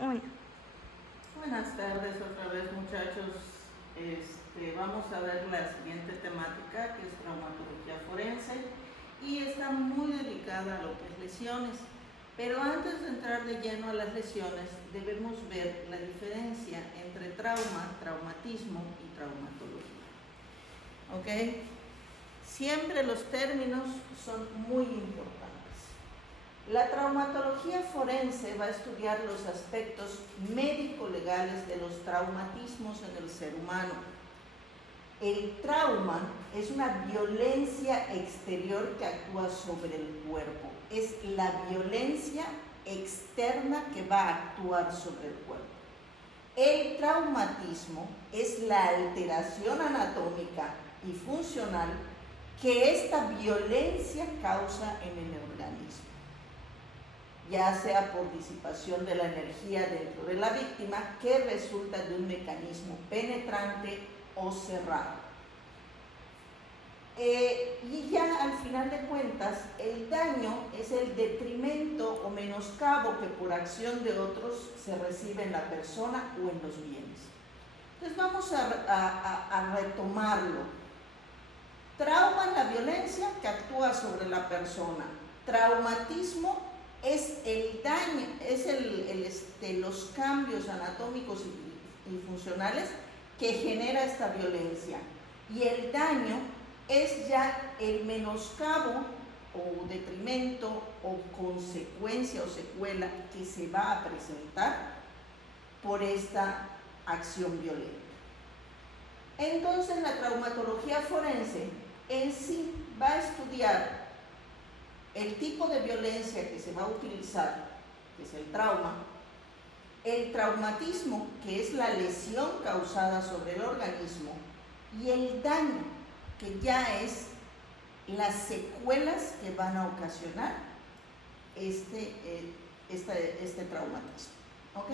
Uy. Buenas tardes otra vez, muchachos. Vamos a ver la siguiente temática, que es traumatología forense, y está muy dedicada a lo que es lesiones. Pero antes de entrar de lleno a las lesiones, debemos ver la diferencia entre trauma, traumatismo y traumatología. ¿Ok? Siempre los términos son muy importantes. La traumatología forense va a estudiar los aspectos médico-legales de los traumatismos en el ser humano. El trauma es una violencia exterior que actúa sobre el cuerpo. Es la violencia externa que va a actuar sobre el cuerpo. El traumatismo es la alteración anatómica y funcional que esta violencia causa en el organismo, ya sea por disipación de la energía dentro de la víctima, que resulta de un mecanismo penetrante o cerrado. Y ya al final de cuentas, el daño es el detrimento o menoscabo que por acción de otros se recibe en la persona o en los bienes. Entonces vamos a retomarlo. Trauma es la violencia que actúa sobre la persona. Traumatismo es el daño, es los cambios anatómicos y funcionales que genera esta violencia. Y el daño es ya el menoscabo o detrimento o consecuencia o secuela que se va a presentar por esta acción violenta. Entonces la traumatología forense en sí va a estudiar el tipo de violencia que se va a utilizar, que es el trauma, el traumatismo, que es la lesión causada sobre el organismo, y el daño, que ya es las secuelas que van a ocasionar este traumatismo. ¿Ok?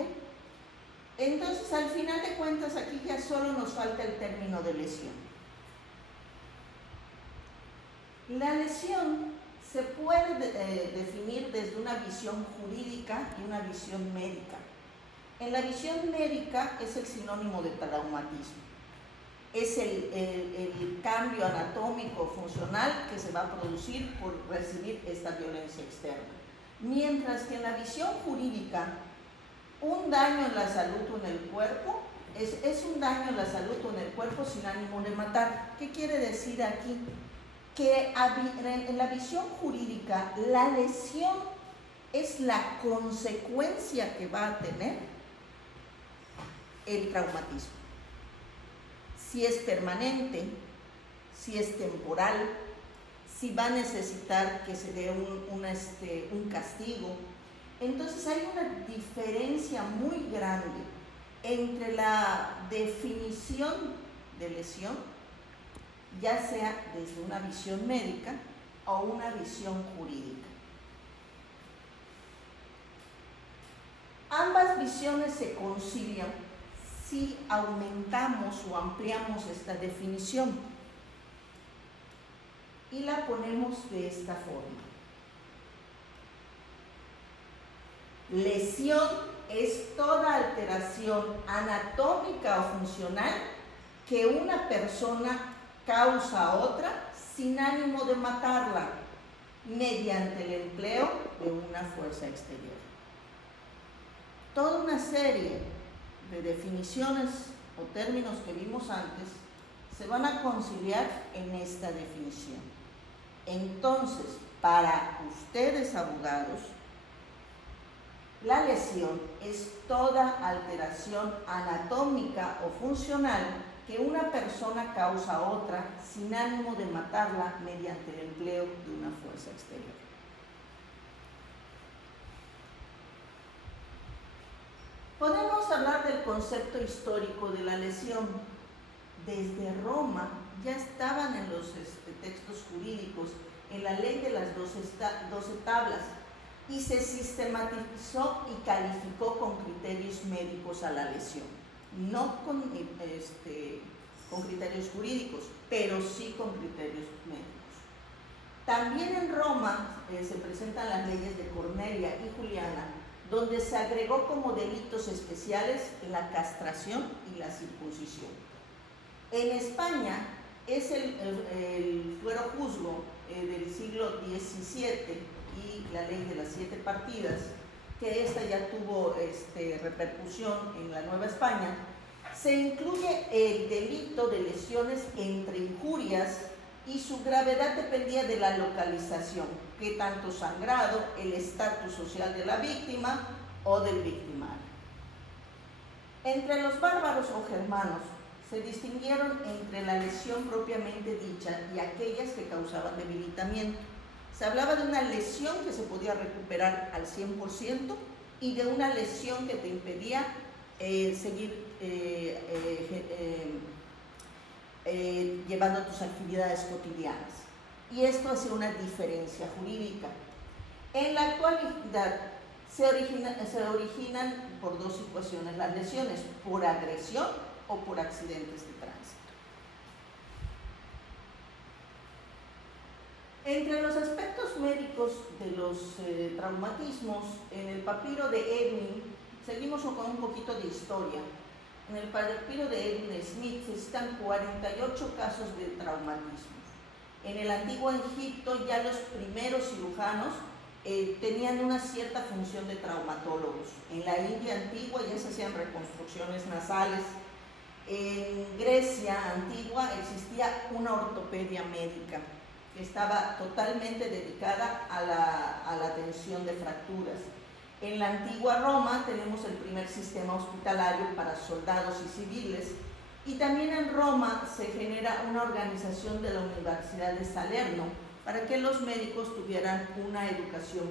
Entonces, al final de cuentas, aquí ya solo nos falta el término de lesión. La lesión se puede definir desde una visión jurídica y una visión médica. En la visión médica es el sinónimo de traumatismo. Es el cambio anatómico funcional que se va a producir por recibir esta violencia externa. Mientras que en la visión jurídica, un daño en la salud o en el cuerpo es un daño en la salud o en el cuerpo sin ánimo de matar. ¿Qué quiere decir aquí? Que en la visión jurídica la lesión es la consecuencia que va a tener el traumatismo. Si es permanente, si es temporal, si va a necesitar que se dé un castigo. Entonces hay una diferencia muy grande entre la definición de lesión, ya sea desde una visión médica o una visión jurídica. Ambas visiones se concilian si aumentamos o ampliamos esta definición y la ponemos de esta forma. Lesión es toda alteración anatómica o funcional que una persona causa a otra sin ánimo de matarla mediante el empleo de una fuerza exterior. Toda una serie de definiciones o términos que vimos antes se van a conciliar en esta definición. Entonces, para ustedes abogados, la lesión es toda alteración anatómica o funcional que una persona causa a otra sin ánimo de matarla mediante el empleo de una fuerza exterior. Podemos hablar del concepto histórico de la lesión. Desde Roma ya estaban en los textos jurídicos, en la ley de las 12 tablas, y se sistematizó y calificó con criterios médicos a la lesión. No con criterios jurídicos, pero sí con criterios médicos. También en Roma se presentan las leyes de Cornelia y Juliana, donde se agregó como delitos especiales la castración y la circuncisión. En España es el fuero juzgo del siglo XVII y la ley de las 7 partidas, que esta ya tuvo repercusión en la Nueva España. Se incluye el delito de lesiones entre injurias y su gravedad dependía de la localización, qué tanto sangrado, el estatus social de la víctima o del victimario. Entre los bárbaros o germanos se distinguieron entre la lesión propiamente dicha y aquellas que causaban debilitamiento. Se hablaba de una lesión que se podía recuperar al 100% y de una lesión que te impedía seguir llevando tus actividades cotidianas. Y esto hace una diferencia jurídica. En la actualidad se originan por 2 situaciones las lesiones: por agresión o por accidentes de tránsito. Entre los aspectos médicos de los traumatismos, en el papiro de Edwin, seguimos con un poquito de historia. En el papiro de Edwin Smith se citan 48 casos de traumatismos. En el antiguo Egipto ya los primeros cirujanos tenían una cierta función de traumatólogos. En la India antigua ya se hacían reconstrucciones nasales. En Grecia antigua existía una ortopedia médica que estaba totalmente dedicada a la atención de fracturas. En la antigua Roma tenemos el primer sistema hospitalario para soldados y civiles, y también en Roma se genera una organización de la Universidad de Salerno para que los médicos tuvieran una educación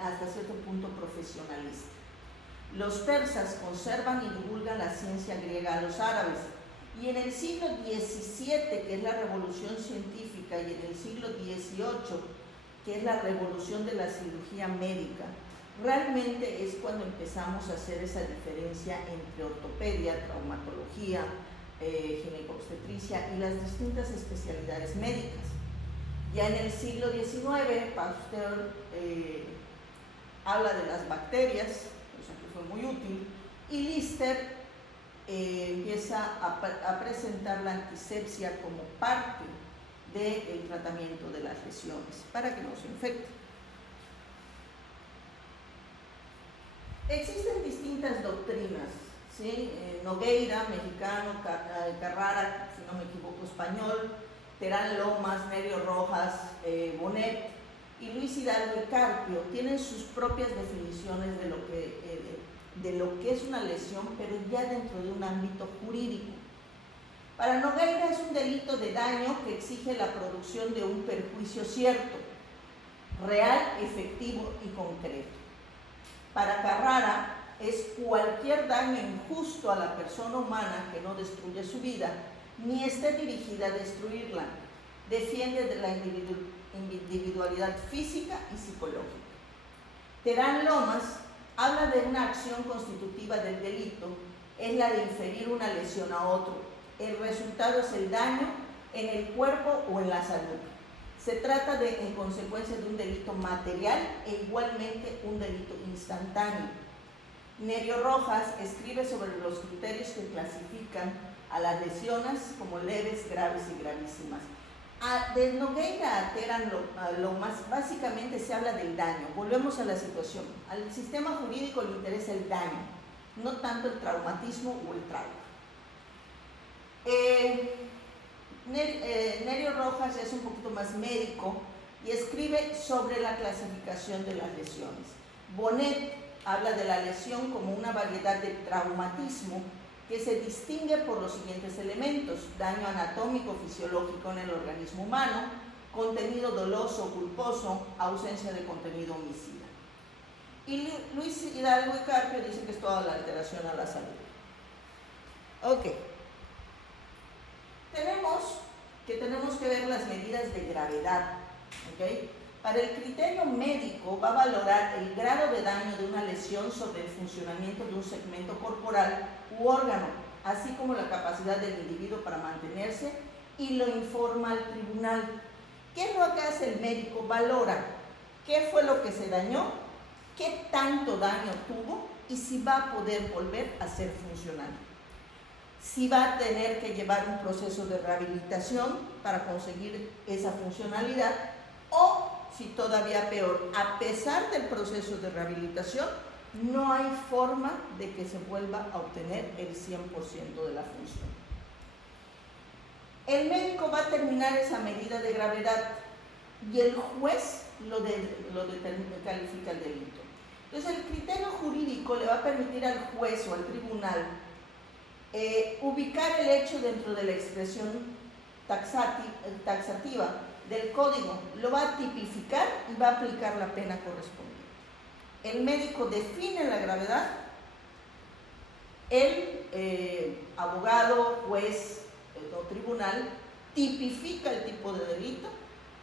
hasta cierto punto profesionalista. Los persas conservan y divulgan la ciencia griega a los árabes, y en el siglo XVII, que es la revolución científica, y en el siglo XVIII, que es la revolución de la cirugía médica, realmente es cuando empezamos a hacer esa diferencia entre ortopedia, traumatología, ginecobstetricia y las distintas especialidades médicas. Ya en el siglo XIX, Pasteur habla de las bacterias, cosa que fue muy útil, y Lister empieza a presentar la antisepsia como parte del tratamiento de las lesiones para que no se infecten. Existen distintas doctrinas, ¿sí? Nogueira, mexicano, Carrara, si no me equivoco, español, Terán Lomas, Nerio Rojas, Bonet y Luis Hidalgo y Carpio tienen sus propias definiciones de lo que es una lesión, pero ya dentro de un ámbito jurídico. Para Nogueira es un delito de daño que exige la producción de un perjuicio cierto, real, efectivo y concreto. Para Carrara es cualquier daño injusto a la persona humana que no destruye su vida, ni esté dirigida a destruirla. Defiende de la individualidad física y psicológica. Terán Lomas habla de una acción constitutiva del delito, es la de inferir una lesión a otro. El resultado es el daño en el cuerpo o en la salud. Se trata en consecuencia de un delito material e igualmente un delito instantáneo. Nerio Rojas escribe sobre los criterios que clasifican a las lesiones como leves, graves y gravísimas. De Nogueira a Terán Lomas básicamente se habla del daño. Volvemos a la situación. Al sistema jurídico le interesa el daño, no tanto el traumatismo o el trauma. Nerio Rojas es un poquito más médico y escribe sobre la clasificación de las lesiones. Bonet habla de la lesión como una variedad de traumatismo que se distingue por los siguientes elementos: daño anatómico fisiológico en el organismo humano, contenido doloso o culposo, ausencia de contenido homicida. Y Luis Hidalgo y Carpio dicen que es toda la alteración a la salud. Ok. Tenemos que ver las medidas de gravedad, ¿okay? Para el criterio médico va a valorar el grado de daño de una lesión sobre el funcionamiento de un segmento corporal u órgano, así como la capacidad del individuo para mantenerse, y lo informa al tribunal. ¿Qué es lo que hace el médico? Valora qué fue lo que se dañó, qué tanto daño tuvo y si va a poder volver a ser funcional. Si va a tener que llevar un proceso de rehabilitación para conseguir esa funcionalidad, o si todavía peor, a pesar del proceso de rehabilitación, no hay forma de que se vuelva a obtener el 100% de la función. El médico va a determinar esa medida de gravedad y el juez lo califica el delito. Entonces, el criterio jurídico le va a permitir al juez o al tribunal ubicar el hecho dentro de la expresión taxativa del código, lo va a tipificar y va a aplicar la pena correspondiente. El médico define la gravedad, el abogado, juez o tribunal tipifica el tipo de delito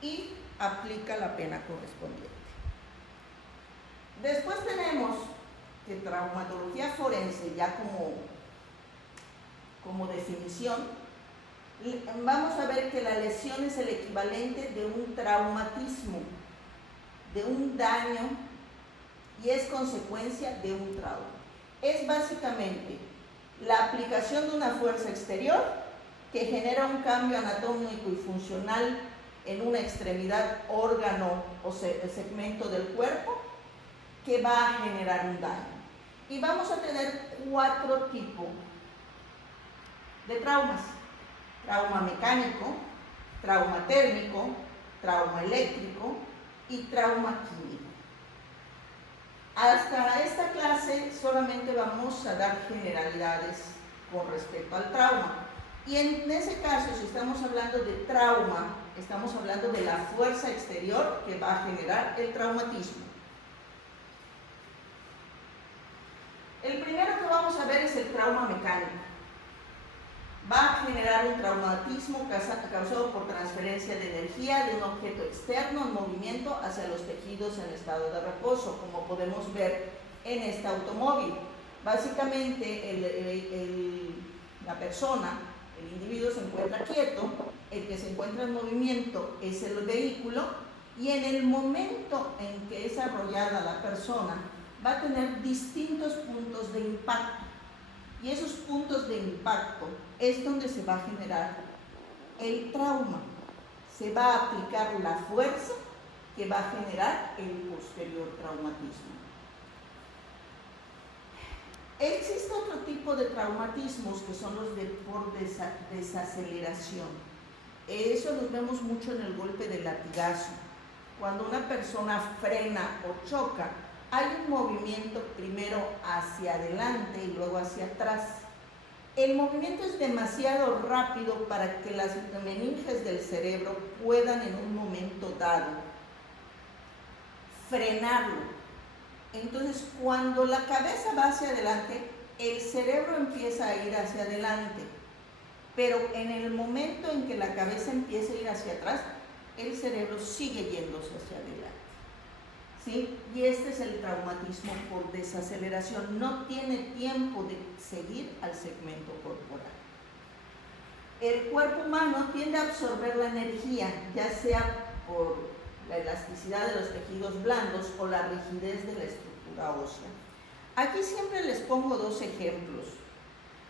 y aplica la pena correspondiente. Después tenemos que traumatología forense, ya como definición, vamos a ver que la lesión es el equivalente de un traumatismo, de un daño, y es consecuencia de un trauma. Es básicamente la aplicación de una fuerza exterior que genera un cambio anatómico y funcional en una extremidad, órgano o segmento del cuerpo que va a generar un daño. Y vamos a tener 4 tipos de traumas: trauma mecánico, trauma térmico, trauma eléctrico y trauma químico. Hasta esta clase solamente vamos a dar generalidades con respecto al trauma. Y en ese caso, si estamos hablando de trauma, estamos hablando de la fuerza exterior que va a generar el traumatismo. El primero que vamos a ver es el trauma mecánico. Va a generar un traumatismo causado por transferencia de energía de un objeto externo en movimiento hacia los tejidos en estado de reposo, como podemos ver en este automóvil. Básicamente la persona, el individuo se encuentra quieto, el que se encuentra en movimiento es el vehículo, y en el momento en que es arrollada la persona va a tener distintos puntos de impacto. Y esos puntos de impacto es donde se va a generar el trauma. Se va a aplicar la fuerza que va a generar el posterior traumatismo. Existe otro tipo de traumatismos que son los por desaceleración. Eso los vemos mucho en el golpe de latigazo. Cuando una persona frena o choca, hay un movimiento primero hacia adelante y luego hacia atrás. El movimiento es demasiado rápido para que las meninges del cerebro puedan en un momento dado frenarlo. Entonces, cuando la cabeza va hacia adelante, el cerebro empieza a ir hacia adelante. Pero en el momento en que la cabeza empieza a ir hacia atrás, el cerebro sigue yéndose hacia adelante. ¿Sí? Y este es el traumatismo por desaceleración. No tiene tiempo de seguir al segmento corporal. El cuerpo humano tiende a absorber la energía, ya sea por la elasticidad de los tejidos blandos o la rigidez de la estructura ósea. Aquí siempre les pongo 2 ejemplos.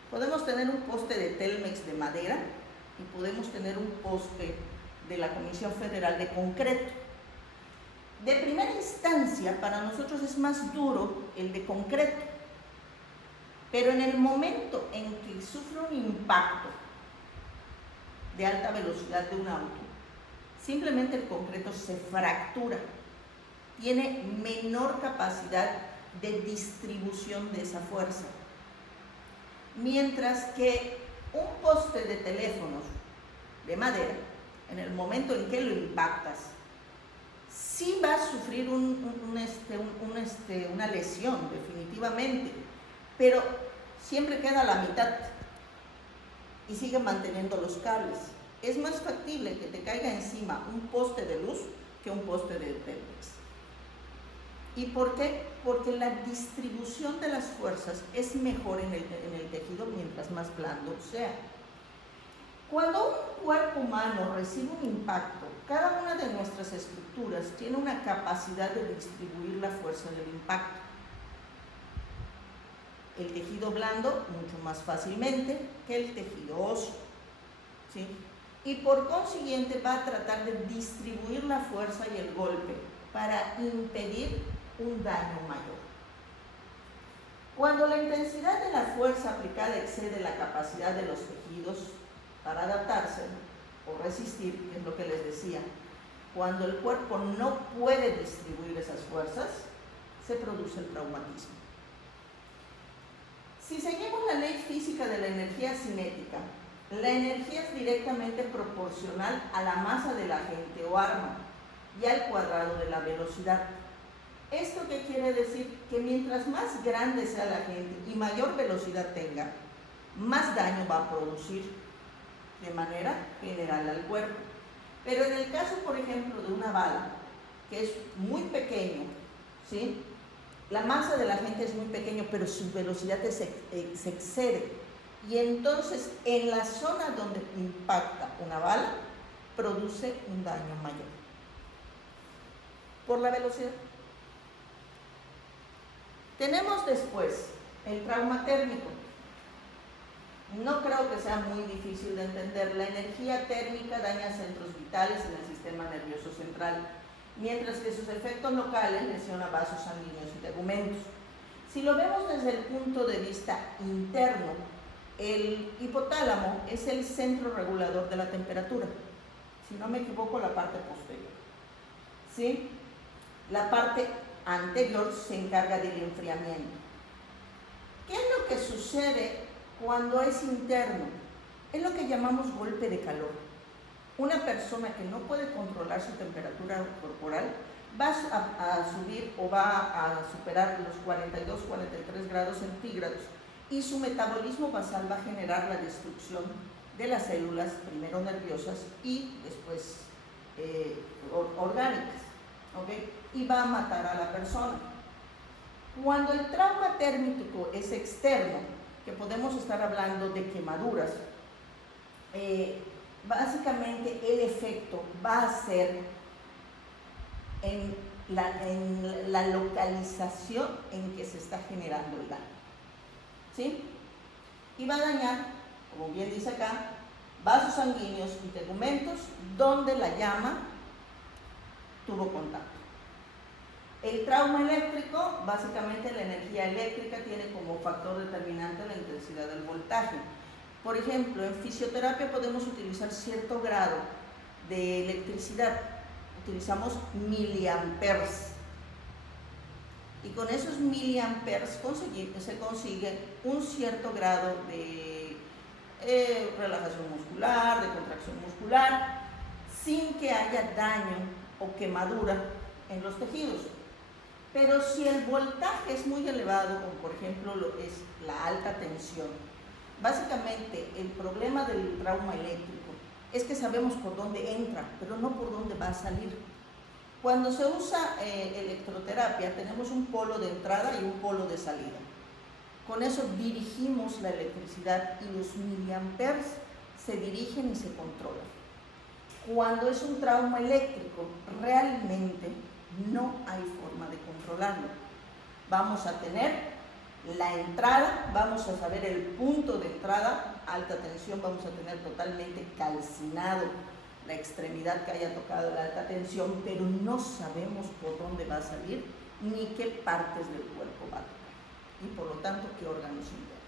Podemos tener un poste de Telmex de madera y podemos tener un poste de la Comisión Federal de concreto. De primera instancia, para nosotros es más duro el de concreto, pero en el momento en que sufre un impacto de alta velocidad de un auto, simplemente el concreto se fractura, tiene menor capacidad de distribución de esa fuerza. Mientras que un poste de teléfonos de madera, en el momento en que lo impactas, sí va a sufrir una lesión, definitivamente, pero siempre queda a la mitad y sigue manteniendo los cables. Es más factible que te caiga encima un poste de luz que un poste de Telmex. ¿Y por qué? Porque la distribución de las fuerzas es mejor en el tejido mientras más blando sea. Cuando un cuerpo humano recibe un impacto, cada una de nuestras estructuras tiene una capacidad de distribuir la fuerza del impacto. El tejido blando mucho más fácilmente que el tejido óseo, ¿sí? Y por consiguiente va a tratar de distribuir la fuerza y el golpe para impedir un daño mayor. Cuando la intensidad de la fuerza aplicada excede la capacidad de los tejidos para adaptarse o resistir, que es lo que les decía, cuando el cuerpo no puede distribuir esas fuerzas, se produce el traumatismo. Si seguimos la ley física de la energía cinética, la energía es directamente proporcional a la masa del agente o arma y al cuadrado de la velocidad. ¿Esto qué quiere decir? Que mientras más grande sea el agente y mayor velocidad tenga, más daño va a producir de manera general al cuerpo. Pero en el caso, por ejemplo, de una bala, que es muy pequeño, ¿sí? La masa del agente es muy pequeño, pero su velocidad se excede. Y entonces, en la zona donde impacta una bala, produce un daño mayor. Por la velocidad. Tenemos después el trauma térmico. No creo que sea muy difícil de entender. La energía térmica daña centros vitales en el sistema nervioso central, mientras que sus efectos locales lesiona vasos sanguíneos y tegumentos. Si lo vemos desde el punto de vista interno, el hipotálamo es el centro regulador de la temperatura. Si no me equivoco, la parte posterior. ¿Sí? La parte anterior se encarga del enfriamiento. ¿Qué es lo que sucede cuando es interno? Es lo que llamamos golpe de calor. Una persona que no puede controlar su temperatura corporal va a subir o va a superar los 42-43 grados centígrados y su metabolismo basal va a generar la destrucción de las células, primero nerviosas y después orgánicas, ¿okay? Y va a matar a la persona. Cuando el trauma térmico es externo, que podemos estar hablando de quemaduras, básicamente el efecto va a ser en la localización en que se está generando el daño, ¿sí? Y va a dañar, como bien dice acá, vasos sanguíneos y tegumentos donde la llama tuvo contacto. El trauma eléctrico, básicamente la energía eléctrica tiene como factor determinante la intensidad del voltaje. Por ejemplo, en fisioterapia podemos utilizar cierto grado de electricidad. Utilizamos miliamperes. Y con esos miliamperes se consigue un cierto grado de relajación muscular, de contracción muscular, sin que haya daño o quemadura en los tejidos. Pero si el voltaje es muy elevado, como por ejemplo lo es la alta tensión, básicamente el problema del trauma eléctrico es que sabemos por dónde entra, pero no por dónde va a salir. Cuando se usa electroterapia, tenemos un polo de entrada y un polo de salida. Con eso dirigimos la electricidad y los miliamperes se dirigen y se controlan. Cuando es un trauma eléctrico, realmente no hay forma de controlarlo. Vamos a tener la entrada, vamos a saber el punto de entrada, alta tensión, vamos a tener totalmente calcinado la extremidad que haya tocado la alta tensión, pero no sabemos por dónde va a salir ni qué partes del cuerpo va a tocar y por lo tanto qué órganos internos.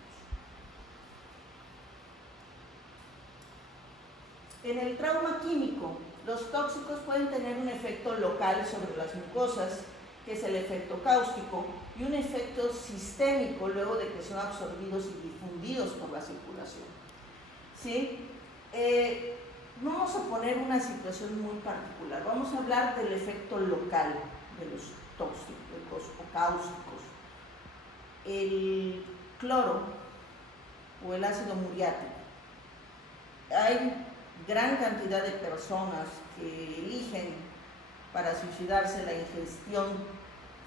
En el trauma químico, los tóxicos pueden tener un efecto local sobre las mucosas, que es el efecto cáustico, y un efecto sistémico luego de que son absorbidos y difundidos por la circulación. ¿Sí? Vamos a poner una situación muy particular. Vamos a hablar del efecto local de los tóxicos o cáusticos. El cloro o el ácido muriático. Hay gran cantidad de personas que eligen para suicidarse la ingestión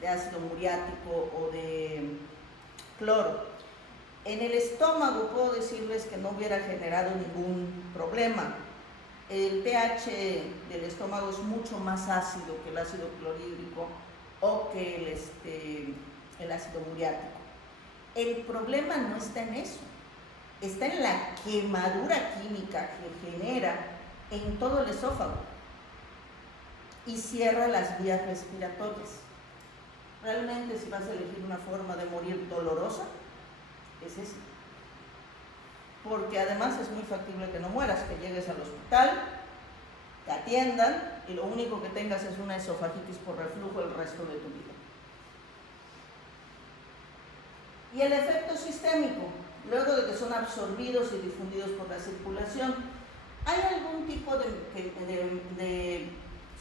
de ácido muriático o de cloro. En el estómago puedo decirles que no hubiera generado ningún problema. El pH del estómago es mucho más ácido que el ácido clorhídrico o que el ácido muriático. El problema no está en eso, está en la quemadura química que genera en todo el esófago y cierra las vías respiratorias. Realmente, si vas a elegir una forma de morir dolorosa, es esa. Porque además es muy factible que no mueras, que llegues al hospital, te atiendan y lo único que tengas es una esofagitis por reflujo el resto de tu vida. Y el efecto sistémico, luego de que son absorbidos y difundidos por la circulación, ¿hay algún tipo de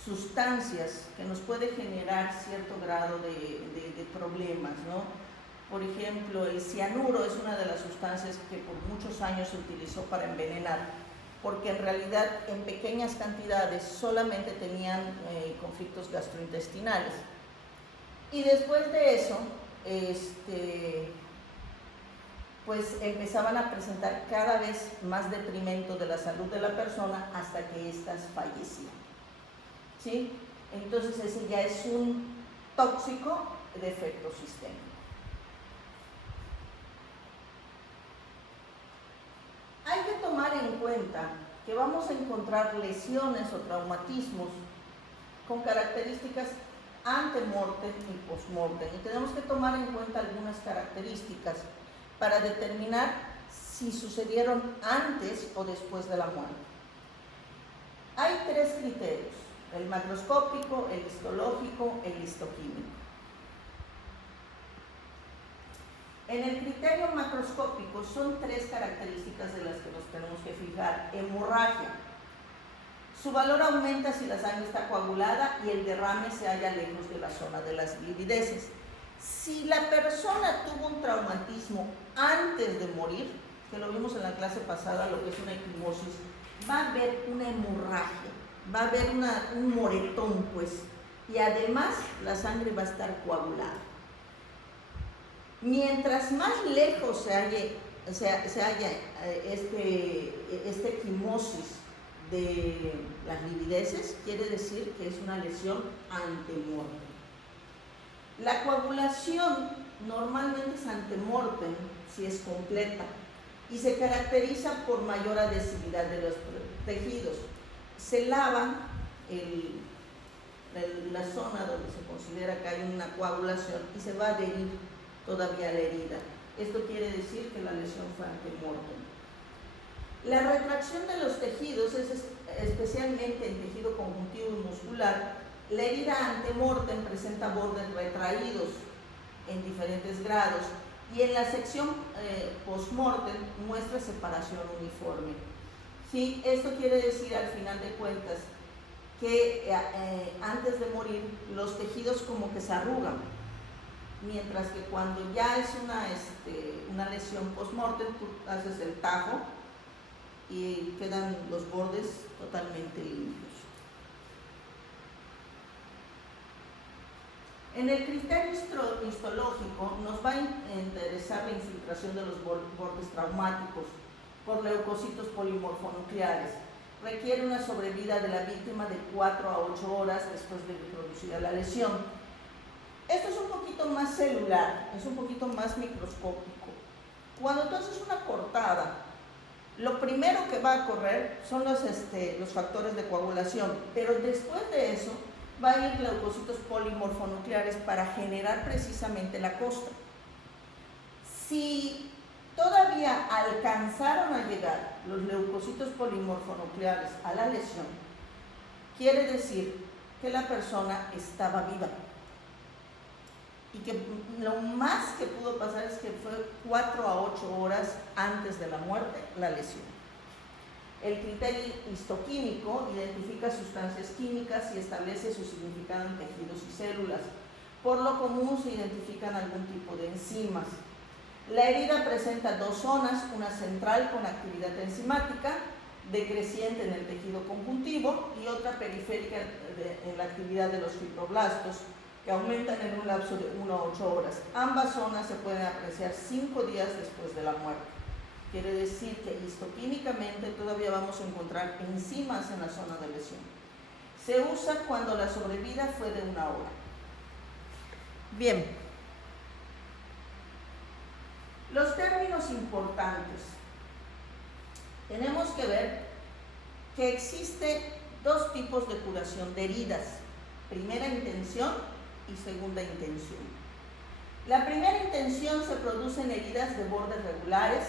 sustancias que nos puede generar cierto grado de problemas, ¿no? Por ejemplo, el cianuro es una de las sustancias que por muchos años se utilizó para envenenar, porque en realidad en pequeñas cantidades solamente tenían conflictos gastrointestinales. Y después de eso, pues empezaban a presentar cada vez más detrimento de la salud de la persona hasta que éstas fallecían. ¿Sí? Entonces ese ya es un tóxico de efecto sistémico. Hay que tomar en cuenta que vamos a encontrar lesiones o traumatismos con características ante-mortem y post-mortem, y tenemos que tomar en cuenta algunas características para determinar si sucedieron antes o después de la muerte. Hay tres criterios: el macroscópico, el histológico, el histoquímico. En el criterio macroscópico son tres características de las que nos tenemos que fijar. Hemorragia. Su valor aumenta si la sangre está coagulada y el derrame se halla lejos de la zona de las livideces. Si la persona tuvo un traumatismo antes de morir, que lo vimos en la clase pasada, lo que es una equimosis, va a haber una hemorragia, va a haber un moretón, pues, y además la sangre va a estar coagulada. Mientras más lejos se halla este equimosis de las livideces, quiere decir que es una lesión antemortem. La coagulación normalmente es antemortem si es completa y se caracteriza por mayor adhesividad de los tejidos. Se lava la zona donde se considera que hay una coagulación y se va a adherir todavía la herida. Esto quiere decir que la lesión fue antemortem. La retracción de los tejidos es especialmente en tejido conjuntivo y muscular. La herida antemortem presenta bordes retraídos en diferentes grados y en la sección postmortem muestra separación uniforme. ¿Sí? Esto quiere decir, al final de cuentas, que antes de morir los tejidos como que se arrugan, mientras que cuando ya es una lesión postmortem, tú haces el tajo y quedan los bordes totalmente limpios. En el criterio histológico nos va a interesar la infiltración de los bordes traumáticos por leucocitos polimorfonucleares. Requiere una sobrevida de la víctima de 4 a 8 horas después de producida la lesión. Esto es un poquito más celular, es un poquito más microscópico. Cuando tú haces una cortada, lo primero que va a correr son los factores de coagulación, pero después de eso va a ir leucocitos polimorfonucleares para generar precisamente la costra. Si todavía alcanzaron a llegar los leucocitos polimorfonucleares a la lesión, quiere decir que la persona estaba viva y que lo más que pudo pasar es que fue 4 a 8 horas antes de la muerte la lesión. El criterio histoquímico identifica sustancias químicas y establece su significado en tejidos y células. Por lo común se identifican algún tipo de enzimas. La herida presenta dos zonas, una central con actividad enzimática decreciente en el tejido conjuntivo y otra periférica en la actividad de los fibroblastos, que aumentan en un lapso de 1 a 8 horas. Ambas zonas se pueden apreciar 5 días después de la muerte. Quiere decir que histoquímicamente todavía vamos a encontrar enzimas en la zona de lesión. Se usa cuando la sobrevida fue de 1 hora. Bien. Los términos importantes. Tenemos que ver que existen 2 tipos de curación de heridas. Primera intención y segunda intención. La primera intención se produce en heridas de bordes regulares,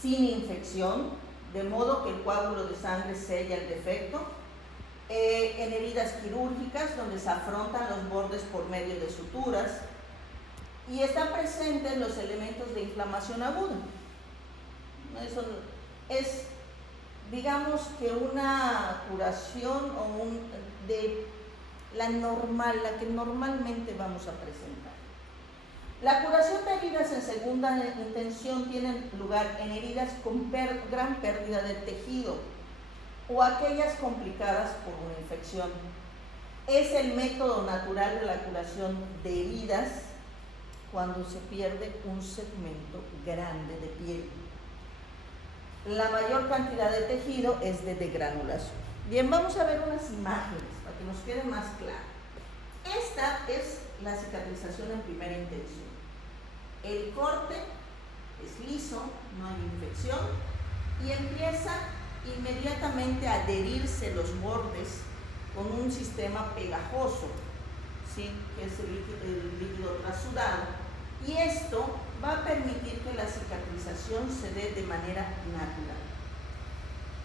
sin infección, de modo que el coágulo de sangre sella el defecto, en heridas quirúrgicas donde se afrontan los bordes por medio de suturas y están presentes los elementos de inflamación aguda. Eso es, digamos que una curación o de la normal, la que normalmente vamos a presentar. La curación de heridas en segunda intención tiene lugar en heridas con gran pérdida de tejido o aquellas complicadas por una infección. Es el método natural de la curación de heridas cuando se pierde un segmento grande de piel. La mayor cantidad de tejido es de degranulación. Bien, vamos a ver unas imágenes para que nos quede más claro. Esta es la cicatrización en primera intención. El corte es liso, no hay infección y empieza inmediatamente a adherirse los bordes con un sistema pegajoso, ¿sí? Que es el líquido trasudado, y esto va a permitir que la cicatrización se dé de manera natural.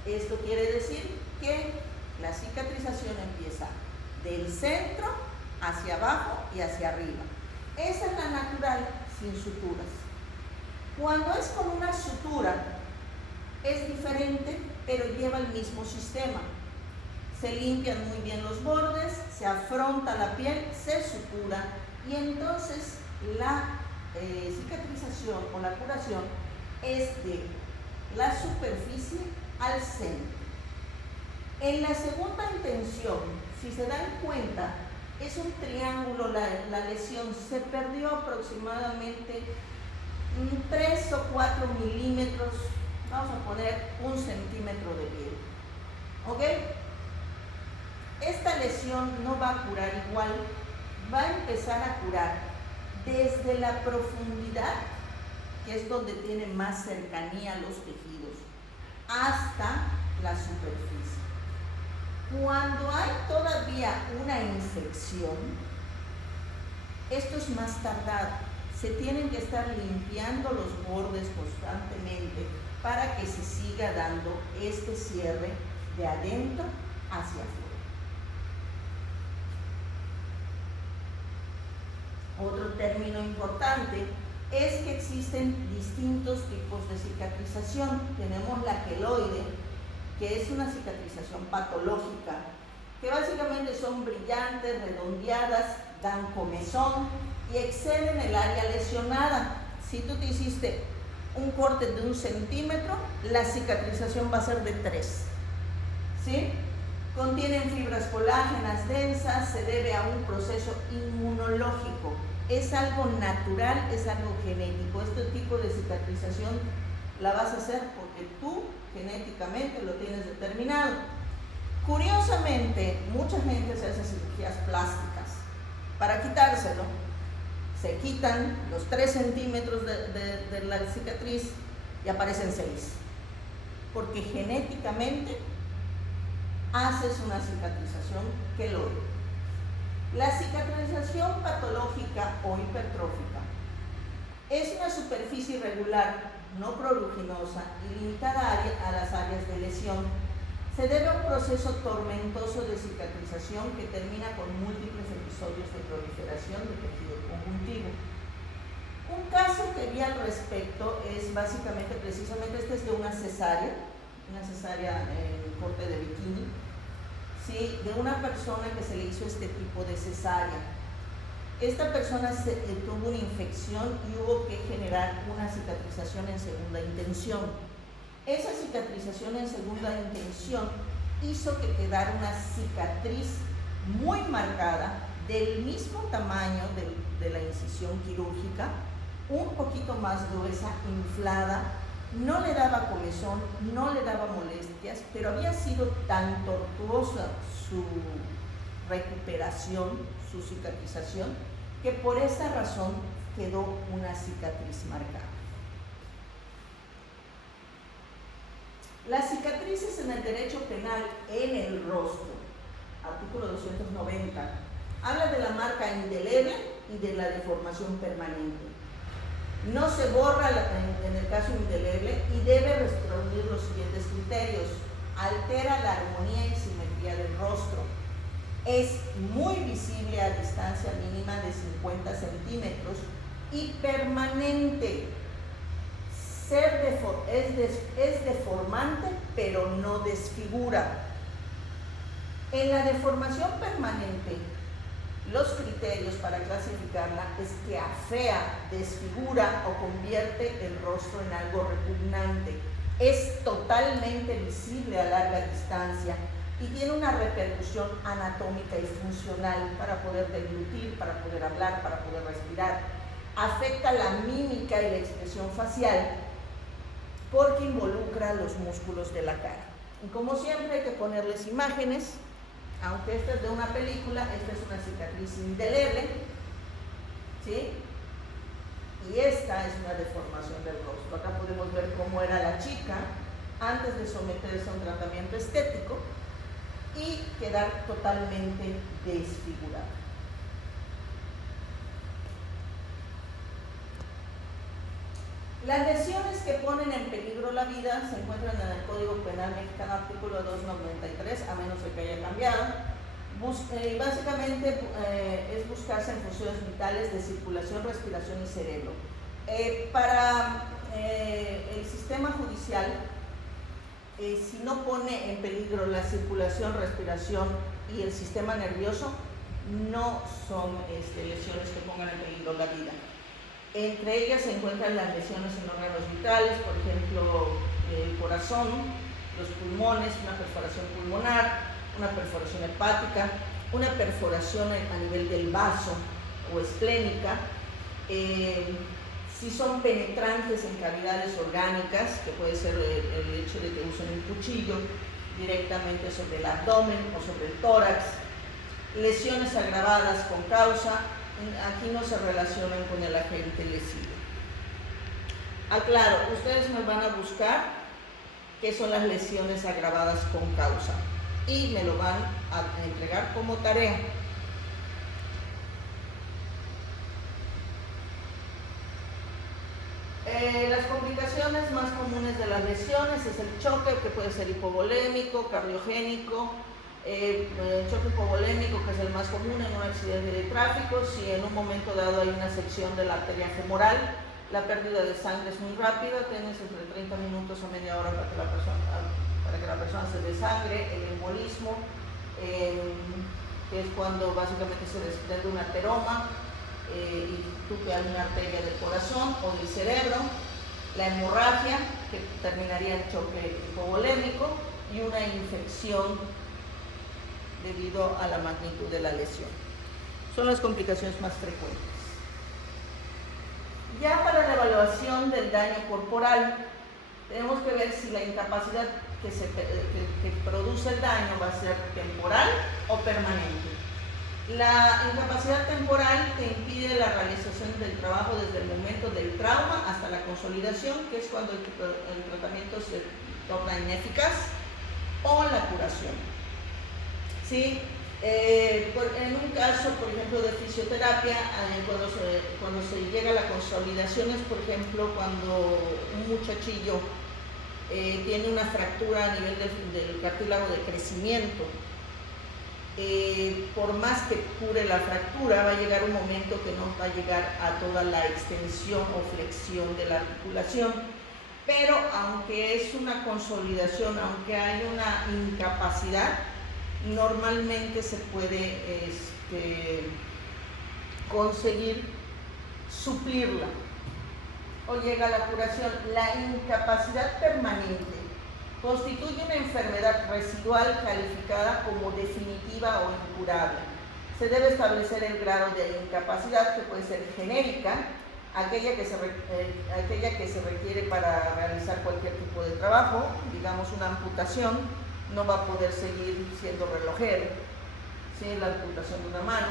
Esto quiere decir que la cicatrización empieza del centro hacia abajo y hacia arriba. Esa es la natural, sin suturas. Cuando es con una sutura es diferente, pero lleva el mismo sistema. Se limpian muy bien los bordes, se afronta la piel, se sutura y entonces la cicatrización o la curación es de la superficie al centro. En la segunda intención, si se dan cuenta, es un triángulo la lesión, se perdió aproximadamente 3 o 4 milímetros, vamos a poner 1 centímetro de piel, ¿ok? Esta lesión no va a curar igual, va a empezar a curar desde la profundidad, que es donde tiene más cercanía a los tejidos, hasta la superficie. Cuando hay todavía una infección, esto es más tardado. Se tienen que estar limpiando los bordes constantemente para que se siga dando este cierre de adentro hacia afuera. Otro término importante es que existen distintos tipos de cicatrización. Tenemos la queloide, que es una cicatrización patológica, que básicamente son brillantes, redondeadas, dan comezón y exceden el área lesionada. Si tú te hiciste un corte de 1 centímetro, la cicatrización va a ser de 3, ¿sí? Contienen fibras colágenas densas, se debe a un proceso inmunológico. Es algo natural, es algo genético. Este tipo de cicatrización la vas a hacer porque tú genéticamente lo tienes determinado. Curiosamente, mucha gente se hace cirugías plásticas para quitárselo. Se quitan los 3 centímetros de la cicatriz y aparecen 6, porque genéticamente haces una cicatrización queloide. La cicatrización patológica o hipertrófica es una superficie irregular, no pruriginosa y limitada a las áreas de lesión. Se debe a un proceso tormentoso de cicatrización que termina con múltiples episodios de proliferación de tejido conjuntivo. Un caso que vi al respecto es básicamente, precisamente este es de una cesárea en corte de bikini, ¿sí? De una persona que se le hizo este tipo de cesárea. Esta persona tuvo una infección y hubo que generar una cicatrización en segunda intención. Esa cicatrización en segunda intención hizo que quedara una cicatriz muy marcada del mismo tamaño de la incisión quirúrgica, un poquito más gruesa, inflada, no le daba comezón, no le daba molestias, pero había sido tan tortuosa su recuperación, su cicatrización, que por esa razón quedó una cicatriz marcada. Las cicatrices en el derecho penal en el rostro, artículo 290, habla de la marca indeleble y de la deformación permanente. No se borra en el caso indeleble y debe reunir los siguientes criterios: altera la armonía y simetría del rostro, es muy visible a distancia mínima de 50 centímetros y permanente. Es deformante, pero no desfigura. En la deformación permanente, los criterios para clasificarla es que afea, desfigura o convierte el rostro en algo repugnante. Es totalmente visible a larga distancia y tiene una repercusión anatómica y funcional para poder deglutir, para poder hablar, para poder respirar. Afecta la mímica y la expresión facial porque involucra los músculos de la cara. Y como siempre hay que ponerles imágenes, aunque esta es de una película, esta es una cicatriz indeleble, ¿sí? Y esta es una deformación del rostro. Acá podemos ver cómo era la chica antes de someterse a un tratamiento estético y quedar totalmente desfigurada. Las lesiones que ponen en peligro la vida se encuentran en el Código Penal Mexicano, artículo 293, a menos de que haya cambiado. Básicamente es buscarse en funciones vitales de circulación, respiración y cerebro. Para el sistema judicial, si no pone en peligro la circulación, respiración y el sistema nervioso, no son lesiones que pongan en peligro la vida. Entre ellas se encuentran las lesiones en órganos vitales, por ejemplo, el corazón, los pulmones, una perforación pulmonar, una perforación hepática, una perforación a nivel del vaso o esplénica. Si son penetrantes en cavidades orgánicas, que puede ser el hecho de que usen un cuchillo directamente sobre el abdomen o sobre el tórax. Lesiones agravadas con causa. Aquí no se relacionan con el agente lesivo. Aclaro, ustedes me van a buscar qué son las lesiones agravadas con causa y me lo van a entregar como tarea. Las complicaciones más comunes de las lesiones es el choque, que puede ser hipovolémico, cardiogénico. Choque hipovolémico, que es el más común en un accidente de tráfico. Si en un momento dado hay una sección de la arteria femoral, la pérdida de sangre es muy rápida, tienes entre 30 minutos a media hora para que la persona se desangre. El embolismo, que es cuando básicamente se desprende un ateroma y tupe alguna arteria del corazón o del cerebro. La hemorragia, que terminaría en choque hipovolémico, y una infección debido a la magnitud de la lesión. Son las complicaciones más frecuentes. Ya para la evaluación del daño corporal, tenemos que ver si la incapacidad que produce el daño va a ser temporal o permanente. La incapacidad temporal te impide la realización del trabajo desde el momento del trauma hasta la consolidación, que es cuando el tratamiento se torna ineficaz, o la curación. ¿Sí? En un caso, por ejemplo, de fisioterapia, cuando se llega a la consolidación es, por ejemplo, cuando un muchachillo tiene una fractura a nivel del cartílago de crecimiento. Por más que cure la fractura, va a llegar un momento que no va a llegar a toda la extensión o flexión de la articulación. Pero aunque es una consolidación, aunque hay una incapacidad, normalmente se puede conseguir suplirla o llega a la curación. La incapacidad permanente constituye una enfermedad residual calificada como definitiva o incurable. Se debe establecer el grado de incapacidad, que puede ser genérica, aquella que se requiere para realizar cualquier tipo de trabajo, digamos una amputación, no va a poder seguir siendo relojero, ¿sí? La amputación de una mano.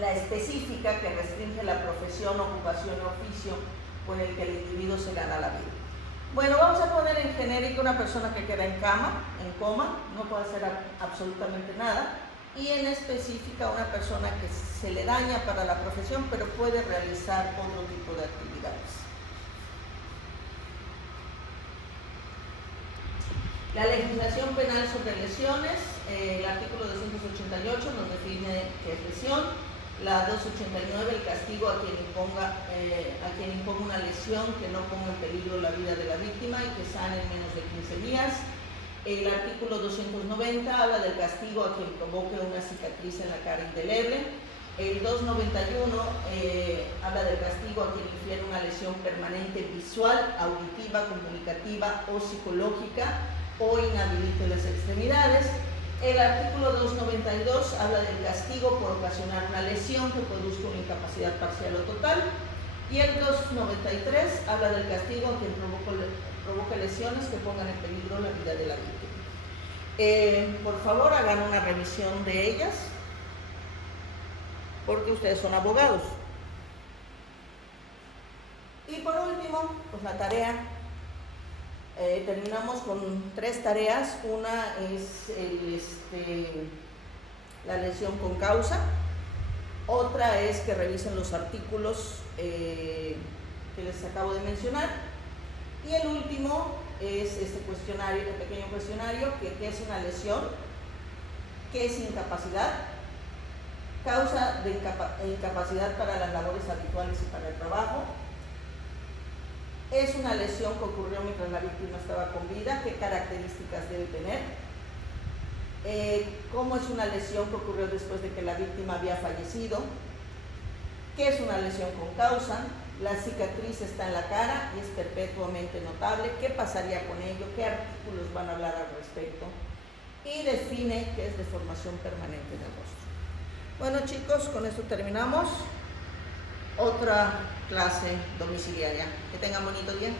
La específica, que restringe la profesión, ocupación o oficio con el que el individuo se gana la vida. Bueno, vamos a poner en genérico una persona que queda en coma, no puede hacer absolutamente nada, y en específica una persona que se le daña para la profesión, pero puede realizar otro tipo de actividades. La legislación penal sobre lesiones, el artículo 288 nos define qué es lesión. La 289, el castigo a quien imponga una lesión que no ponga en peligro la vida de la víctima y que sane en menos de 15 días. El artículo 290 habla del castigo a quien provoque una cicatriz en la cara indeleble. El 291 habla del castigo a quien infiere una lesión permanente visual, auditiva, comunicativa o psicológica o inhabilite las extremidades. El artículo 292 habla del castigo por ocasionar una lesión que produzca una incapacidad parcial o total. Y el 293 habla del castigo a quien provoca lesiones que pongan en peligro la vida de la víctima. Por favor, hagan una revisión de ellas, porque ustedes son abogados. Y por último, pues la tarea. Terminamos con 3 tareas. Una es la lesión con causa. Otra es que revisen los artículos que les acabo de mencionar. Y el último es este cuestionario, este pequeño cuestionario, que es una lesión, qué es incapacidad, causa de incapacidad para las labores habituales y para el trabajo. Es una lesión que ocurrió mientras la víctima estaba con vida, qué características debe tener. Cómo es una lesión que ocurrió después de que la víctima había fallecido. ¿Qué es una lesión con causa? La cicatriz está en la cara y es perpetuamente notable. ¿Qué pasaría con ello? ¿Qué artículos van a hablar al respecto? Y define qué es deformación permanente del rostro. Bueno, chicos, con esto terminamos. Otra clase domiciliaria. Que tengan bonito día.